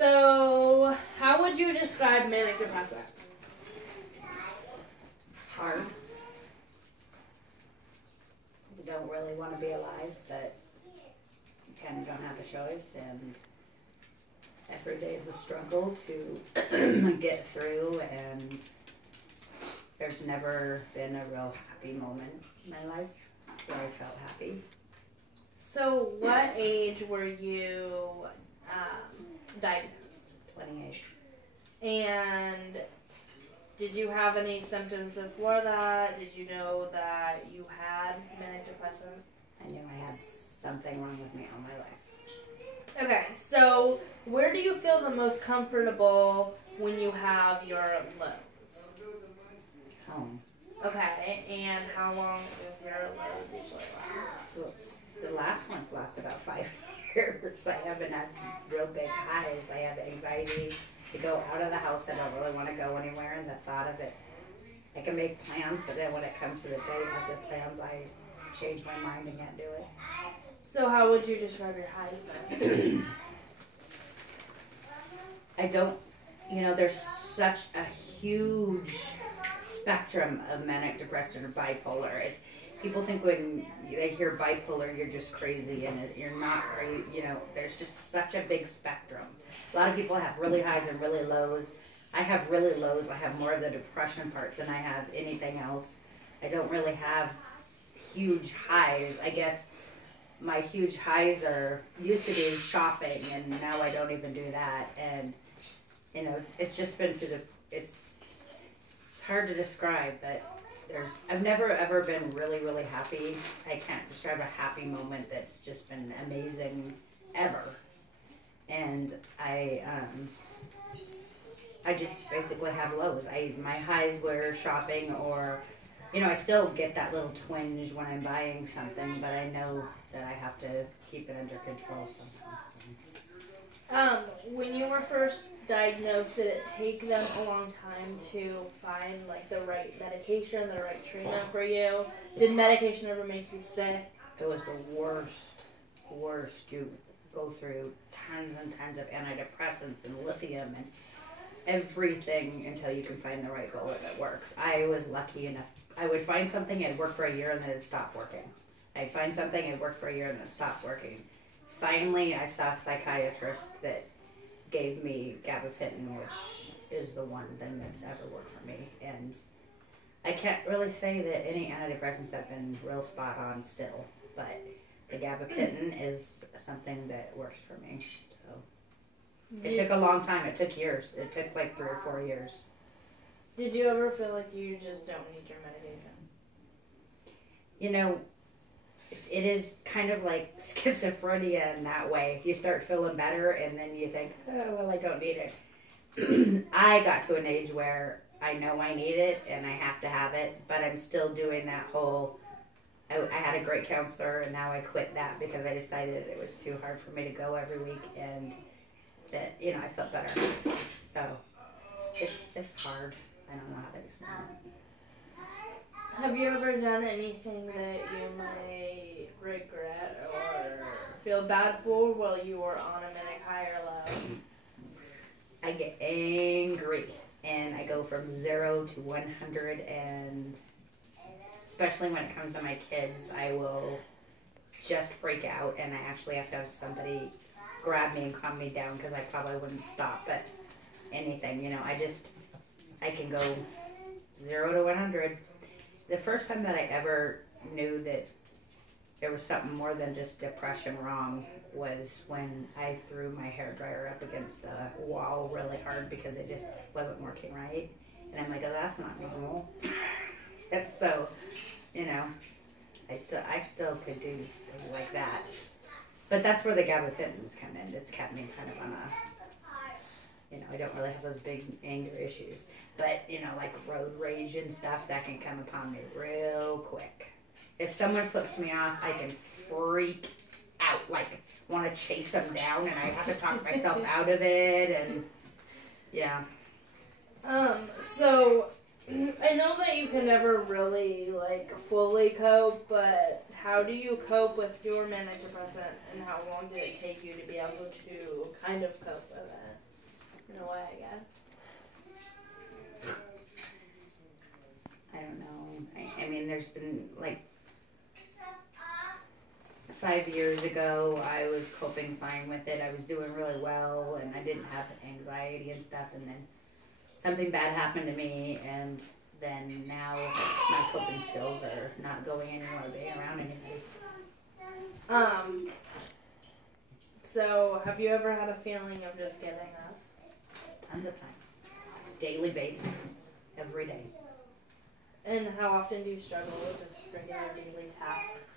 So, how would you describe manic depressive? Hard. You don't really want to be alive, but you kind of don't have a choice, and every day is a struggle to get through, and there's never been a real happy moment in my life where I felt happy. So, what age were you diagnosed? 28. And did you have any symptoms before that? Did you know that you had manic depressive? I knew I had something wrong with me all my life. Okay, so where do you feel the most comfortable when you have your lows? Home. Okay, and how long does your lows usually last? So the last ones last about 5 years. I haven't had real big highs. I have anxiety to go out of the house. I don't really want to go anywhere, and the thought of it, I can make plans, but then when it comes to the day of the plans, I change my mind and can't do it. So how would you describe your highs then? I don't, there's such a huge spectrum of manic depression or bipolar. People think when they hear bipolar, you're just crazy, and you're not crazy. There's just such a big spectrum. A lot of people have really highs and really lows. I have really lows. I have more of the depression part than I have anything else. I don't really have huge highs. I guess my huge highs used to be shopping, and now I don't even do that. And it's just been it's hard to describe, but I've never ever been really, really happy. I can't describe a happy moment that's just been amazing ever. And I just basically have lows. My highs were shopping, or I still get that little twinge when I'm buying something, but I know that I have to keep it under control sometimes. When you were first diagnosed, did it take them a long time to find the right medication, the right treatment for you? Did medication ever make you sick? It was the worst. You go through tons and tons of antidepressants and lithium and everything until you can find the right bullet that works. I was lucky enough. I would find something, it'd work for a year, and then it'd stop working. I'd find something, it'd work for a year, and then it stopped working. Finally, I saw a psychiatrist that gave me gabapentin, which is the one thing that's ever worked for me. And I can't really say that any antidepressants have been real spot on still, but the gabapentin is something that works for me. So it took a long time. It took years. It took 3 or 4 years. Did you ever feel like you just don't need your medication? It is kind of like schizophrenia in that way. You start feeling better, and then you think, oh, well, I don't need it. I got to an age where I know I need it, and I have to have it, but I'm still doing that whole, I had a great counselor, and now I quit that because I decided it was too hard for me to go every week, and that, I felt better. So, it's hard. I don't know how to explain it. Have you ever done anything that you might regret or feel bad for while you were on a manic high or low? I get angry, and I go from 0 to 100, and especially when it comes to my kids, I will just freak out, and I actually have to have somebody grab me and calm me down because I probably wouldn't stop at anything. I can go 0 to 100. The first time that I ever knew that there was something more than just depression wrong was when I threw my hairdryer up against the wall really hard because it just wasn't working right. And I'm like, oh, that's not normal. And so, I still could do things like that. But that's where the gabapentins come in. It's kept me kind of on a, I don't really have those big anger issues. But, like road rage and stuff, that can come upon me real quick. If someone flips me off, I can freak out, want to chase them down, and I have to talk myself out of it, and, yeah. So, I know that you can never really, fully cope, but how do you cope with your manic depressant, and how long did it take you to be able to kind of cope with it? in a way, I guess. I don't know. I mean, there's been, like, 5 years ago, I was coping fine with it. I was doing really well, and I didn't have anxiety and stuff, and then something bad happened to me, and then now my coping skills are not going anywhere, being around anybody. So have you ever had a feeling of just giving up? Tons of times. Daily basis. Every day. And how often do you struggle with just regular daily tasks?